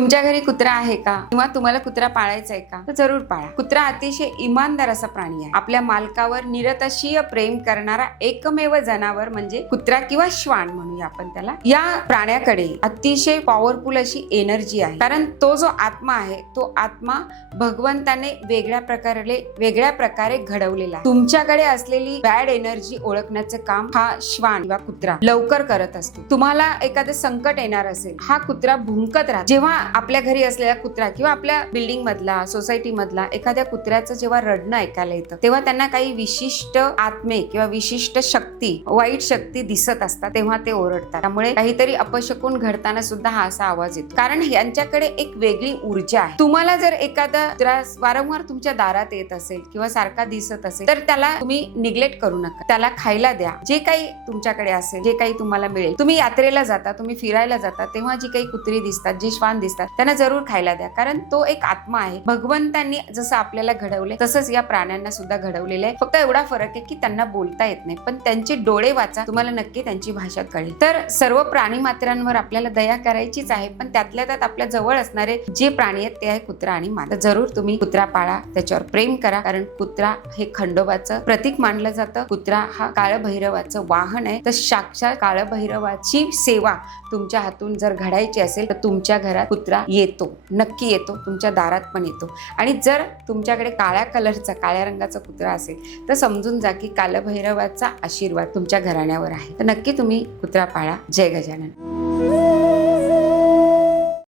तुमच्या घरी कुत्रा आहे का? किंवा तुम्हाला कुत्रा पाळायचा आहे का? तर जरूर पाळा. कुत्रा अतिशय इमानदार असा प्राणी आहे. आपल्या मालकावर निरतशीय प्रेम करणारा एकमेव जनावर म्हणजे कुत्रा किंवा श्वान म्हणूया आपण त्याला. या प्राण्याकडे अतिशय पॉवरफुल अशी एनर्जी आहे. कारण तो जो आत्मा आहे तो आत्मा भगवंताने वेगळ्या प्रकारे वेगळ्या प्रकारे घडवलेला आहे. तुमच्याकडे असलेली बॅड एनर्जी ओळखण्याचं काम हा श्वान किंवा कुत्रा लवकर करत असतो. तुम्हाला एखादं संकट येणार असेल हा कुत्रा भुंकत राहतो. जेव्हा आपल्या घरी असलेल्या कुत्रा किंवा आपल्या बिल्डिंग मधला सोसायटी मधला एखाद्या कुत्र्याचं जेव्हा रडणं ऐकायला येतं तेव्हा त्यांना काही विशिष्ट आत्मे किंवा विशिष्ट शक्ती वाईट शक्ती दिसत असतात तेव्हा ते ओरडतात. त्यामुळे काहीतरी अपशकून घडताना सुद्धा हा असा आवाज येतो. कारण यांच्याकडे एक वेगळी ऊर्जा आहे. तुम्हाला जर एखादा वारंवार तुमच्या दारात येत असेल किंवा सारखा दिसत असेल तर त्याला तुम्ही निग्लेक्ट करू नका. त्याला खायला द्या. जे काही तुमच्याकडे असेल जे काही तुम्हाला मिळेल तुम्ही यात्रेला जाता तुम्ही फिरायला जाता तेव्हा जी काही कुत्री दिसतात जी श्वान दिसतात त्यांना जरूर खायला द्या. कारण तो एक आत्मा आहे. भगवंतांनी जसं आपल्याला घडवले तसंच या प्राण्यांना सुद्धा घडवलेलं आहे. फक्त एवढा फरक आहे की त्यांना बोलता येत नाही. पण त्यांचे डोळे वाचा तुम्हाला नक्की त्यांची भाषा कळेल. तर सर्व प्राणी मात्रांवर आपल्याला दया करायचीच आहे. पण त्यातल्या त्यात आपल्या जवळ असणारे जे प्राणी आहेत ते आहे कुत्रा आणि माता जरूर तुम्ही कुत्रा पाळा त्याच्यावर प्रेम करा. कारण कुत्रा हे खंडोबाचं प्रतीक मानलं जातं. कुत्रा हा काळभैरवाचं वाहन आहे. तर साक्षात काळभैरवाची सेवा तुमच्या हातून जर घडायची असेल तर तुमच्या घरात कुत्रा येतो नक्की येतो तुमच्या दारात पण येतो. आणि जर तुमच्याकडे काळ्या कलरचा काळ्या रंगाचा कुत्रा असेल तर समजून जा की कालभैरवाचा आशीर्वाद तुमच्या घराण्यावर आहे. तर नक्की तुम्ही कुत्रा पाळा. जय गजानन.